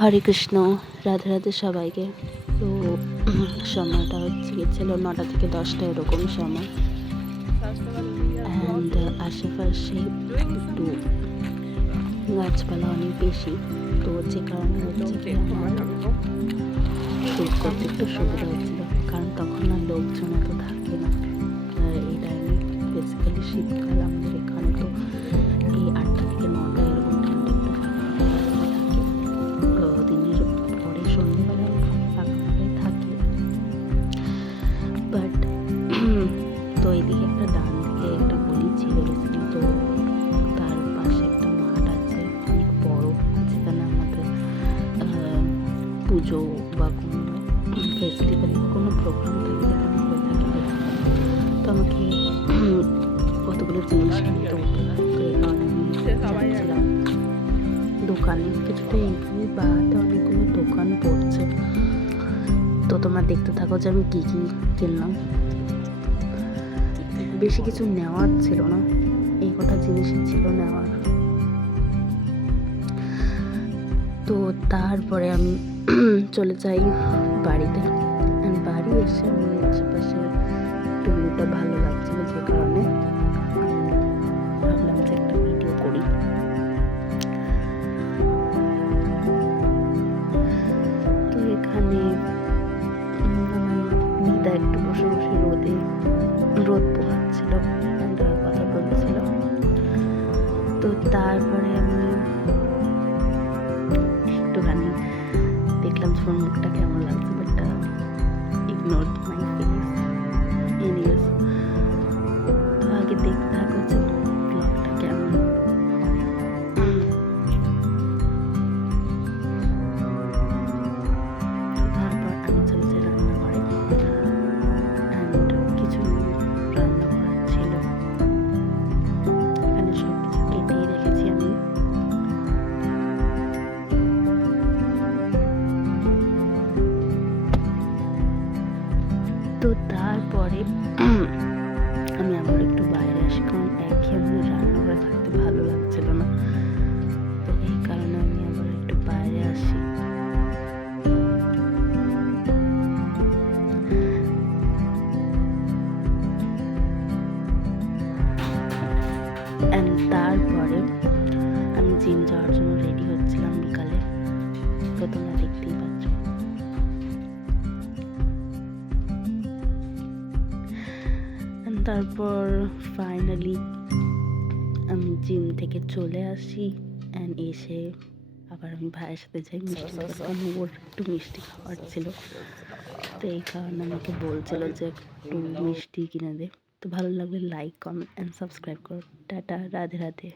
হরে কৃষ্ণ, রাধে রাধে সবাইকে। তো সময়টা ছিল 9টা থেকে 10টা এরকম সময়। অ্যান্ড আশেপাশে একটু গাছপালা অনেক বেশি, তো যে কারণে হচ্ছে কি আমার শ্যুট করতে একটু সুবিধা হচ্ছিল, কারণ তখন আর লোকজন এত থাকে না এই টাইমে। বেসিক্যালি শীতকাল আমাদের এখানে তো এই 8টা থেকে 9টা এরকম টাইমটা একটু থাকে। দিনের পরে সন্ধ্যেবেলা ফাঁকা ফাঁকাই থাকে, বাট তো এইদিকে একটা ডান দিকে একটা গলি ছিল বেসিক্যালি। তো তার পাশে একটা মাঠ আছে অনেক বড়, যেখানে আমাদের পুজো বা কোনো ফেস্টিভ্যাল বা কোনো প্রোগ্রাম থাকলে এখানে হয়ে থাকে। তো আমাকে কতগুলো জিনিস কিনতে হতো, তো এই কারণে আমি যাচ্ছিলাম দোকানে। কিছুটা এগিয়ে বাতে অনেকগুলো দোকান পড়ছে, তো তোমরা দেখতে থাকো যে আমি কী কী কিনলাম। বেশি কিছু নেওয়ার ছিল না, এই কটা জিনিসই ছিল নেওয়ার। তো তারপরে আমি চলে যাই বাড়িতে। বাড়ি এসে আমি আশেপাশে একটু ভিউটা ভালো লাগছিল, যে কারণে ভাবলাম যে একটা ভিডিও করি। তো এখানে আমার দিদা একটু বসে বসে রোদ পোহাচ্ছিল, কথা বলছিল। তো তারপরে আমি একটুখানি দেখলাম যে ওর মুখটা কেমন লাগছে, but ignore my face. Anyways, তো আগে দেখতে থাকো যে ব্লগটা কেমন হয়। তারপর আমি চলে যাই রান্নাঘরে, অ্যান্ড কিছু রান্না করার ছিল। এখানে সব কিছু কেটেই রেখেছি আমি। তো তারপরে আমি আবার একটু বাইরে আসি, কারণ একঘেয়েমি রান্নাঘরে থাকতে ভালো লাগছিল না। তো এই কারণে আমি আবার একটু বাইরে আসি। তারপরে আমি জিম যাওয়ার জন্য রেডি হচ্ছিলাম বিকালে, তো তোমরা দেখতেই পাচ্ছ। তারপর ফাইনালি আমি জিম থেকে চলে আসি, অ্যান্ড এসে আবার আমি ভাইয়ের সাথে যাই মিষ্টি খাওয়ার, কারণ ওর একটু মিষ্টি খাওয়ার ছিল। তো এই কারণে আমাকে বলছিল যে একটু মিষ্টি কিনে দে। তো ভালো লাগলে লাইক, কমেন্ট অ্যান্ড সাবস্ক্রাইব করো। টাটা, রাধে রাধে।